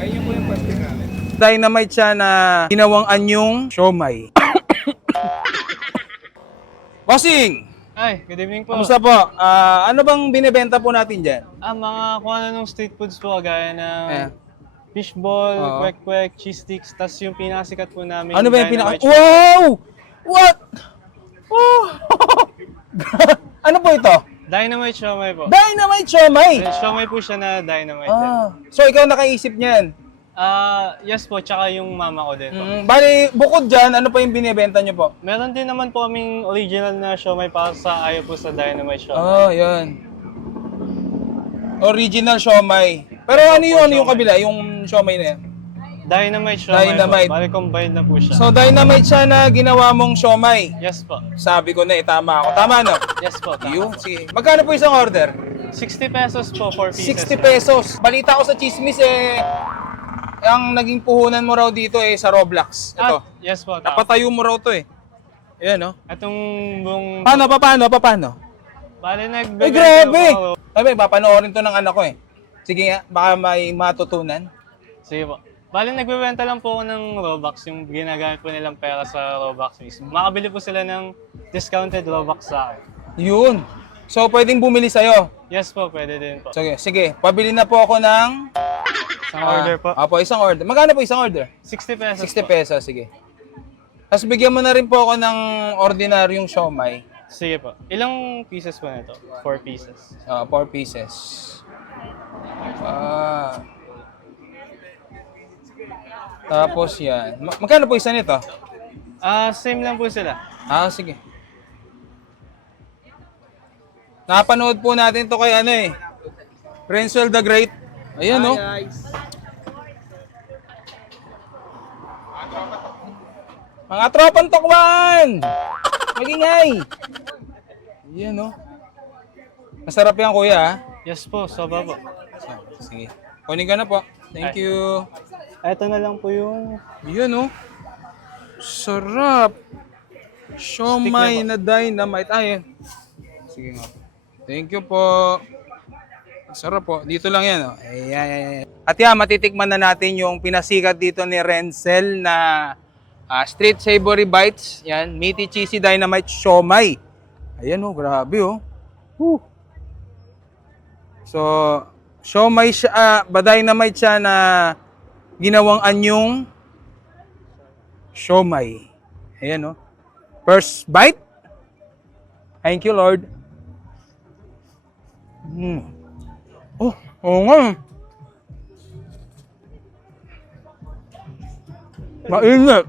Ganyan po yung pastil namin. Dynamite siya na ginawang anyong siomai. Bossing! Ay, good evening po. Kamusta po? Ano bang binibenta po natin dyan? Mga kung ano nung street foods po, gaya ng Ayan. fishball, Oo. kwek-kwek, cheese sticks, tas yung pinakasikat po namin, Ano ba yung pinaka... Dynamite Siomai. Wow! What? Oh! Ano po ito? Dynamite Siomai po. Dynamite siomai! Siomai po siya na dynamite din. So ikaw nakaisip niyan? Yes po, tsaka yung mama ko din po. Bali, bukod dyan, ano pa yung binibenta nyo po? Meron din naman po kaming original na siomai para sa ayaw po sa Dynamite Siomai. Yan. Original siomai. Pero ano yung kabila? Yung siomai na yan? Dynamite Siomai Dynamite. po. Bali combined na po siya. So, dynamite siya na ginawa mong siomai. Yes po. Sabi ko na tama ako. Tama, no? Yes po. Tama. Yun, sige. Magkano po isang order? 60 pesos po, 4 pieces. 60 pesos. Balita ko sa chismis ang naging puhunan mo raw dito sa Roblox. Ito. Yes po. Tama. Napatayo mo raw to Ayan, no? Itong buong... Paano? Bali, Ay, nagbebenta grabe! po ako. Sabi, papanoorin to ng anak ko Sige nga, baka may matutunan. Sige po. Bali, nagbebenta lang po ako ng Robux, yung ginagamit po nilang pera sa Robux mismo. Makabili po sila ng discounted Robux sa akin. Yun. So, pwedeng bumili sa'yo. Yes po, pwede din po. Sige, pabili na po ako ng... Isang order po. Apo, isang order. Magkano po isang order? 60 pesos 60 po. pesos, sige. Tapos bigyan mo na rin po ako ng ordinaryong siomai. Sige po. Ilang pieces po nito? 4 pieces. 4 pieces. Tapos yan. Magkano po isa nito? Same lang po sila. Sige. Napanood po natin to kay Renzel the Great. Ayan, no? Mga tropang tokwan! Magingay! Ayan, no? Masarap yan, kuya, Yes po, soba po. Sige. Kunin ka na po. Thank you. Ito na lang po yung... Ayan, no? Sarap! Siomai na dynamite. Ayan. Sige nga. Thank you po. Sarap po. Dito lang yan. Ayan. At yan, matitikman na natin yung pinasikat dito ni Renzel na Street Savory Bites. Yan, meaty cheesy dynamite siomai. Ayan grabe Woo. So, siomai siya, dynamite siya na ginawang anyong siomai. Ayan First bite. Thank you, Lord. Oo nga. Mainit.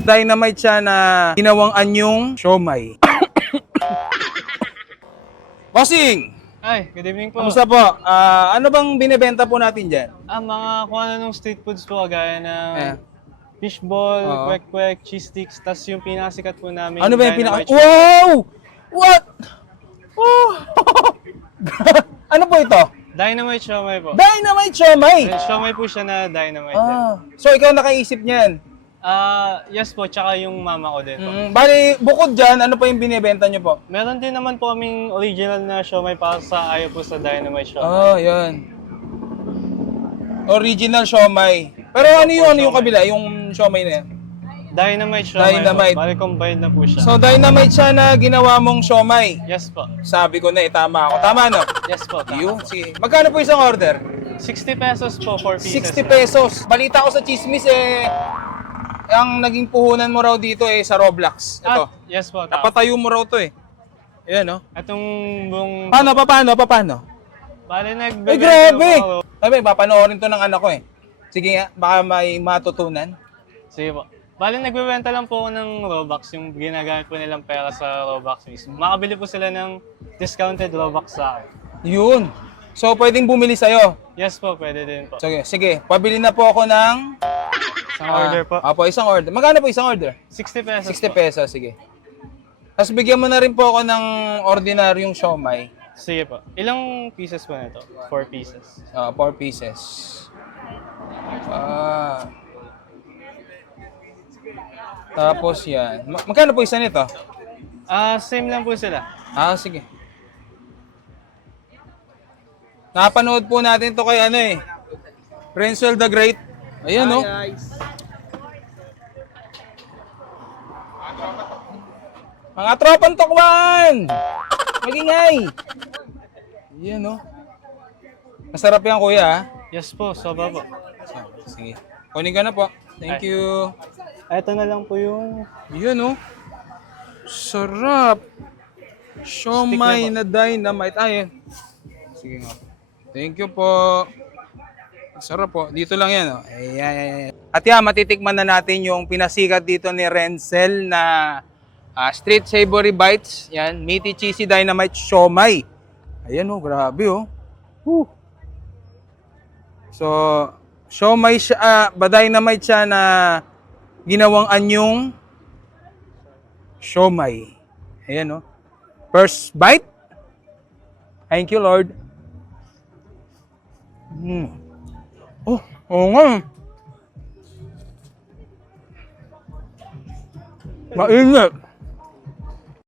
Dynamite siya na ginawang anyong siomai. Bossing! Ay, good evening po. Kamusta po? Ano bang binebenta po natin dyan? Mga kung ano nung street foods po, gaya ng Eh. fishball, Oo. kwek-kwek, cheese sticks, tas yung pinakasikat po namin. Ano ba yung pinaka... Dynamite Siomai. Wow! What? Oh! Ano po ito? Dynamite Siomai po. Dynamite siomai! Siomai po siya na dynamite din. So ikaw nakaisip niyan? Yes po, tsaka yung mama ko din po. Bali, bukod dyan, ano pa yung binibenta nyo po? Meron din naman po kaming original na siomai para sa ayaw po sa Dynamite Siomai. Yan. Original siomai. Pero ano yung kabila? Yung siomai na yan? Dynamite Siomai Dynamite. po. Bali combined na po siya. So, dynamite siya na ginawa mong siomai. Yes po. Sabi ko na, tama ako. Tama, no? Yes po. tama. Yun, sige. Magkano po isang order? 60 pesos po, 4 pieces. 60 pesos. Balita ko sa chismis ang naging puhunan mo raw dito sa Roblox. Ito. Yes po. tama. Napatayo mo raw to Ayan, no? Itong buong... Paano? Bali, Ay, nagbigay grabe! ako. Ay, papanoorin to ng anak ko Sige nga, baka may matutunan. Sige po. Bali, nagbebenta lang po ako ng Robux, yung ginagamit po nilang pera sa Robux mismo. Makabili po sila ng discounted Robux sa akin. Yun. So, pwedeng bumili sa'yo. Yes po, pwede din po. Sige, pabili na po ako ng... Isang order po. Apo, isang order. Magkano po isang order? 60 pesos 60 po. pesos, sige. Tapos bigyan mo na rin po ako ng ordinaryong siomai. Sige po. Ilang pieces po nito? 4 pieces. 4 pieces. Tapos yan. Magkano po isa nito? Same lang po sila. Sige. Napanood po natin to kay Renzel the Great. Ayan, no? Mga tropang tokwan! Magingay! Ayan, no? Masarap yan, kuya, Yes po, soba po. Sige. Kunin ka na po. Thank you. Ito na lang po yung... Ayan, no? Sarap! Siomai na dynamite. Ayan. Sige nga. Thank you po. Sarap po. Dito lang yan. Ayan. At yan, matitikman na natin yung pinasikat dito ni Renzel na Street Savory Bites. Yan. Meaty Cheesy Dynamite Siomai. Ayan grabe Woo. So, siomai siya, dynamite siya na ginawang anyong siomai. Ayan First bite. Thank you, Lord. Oo nga. Mainit.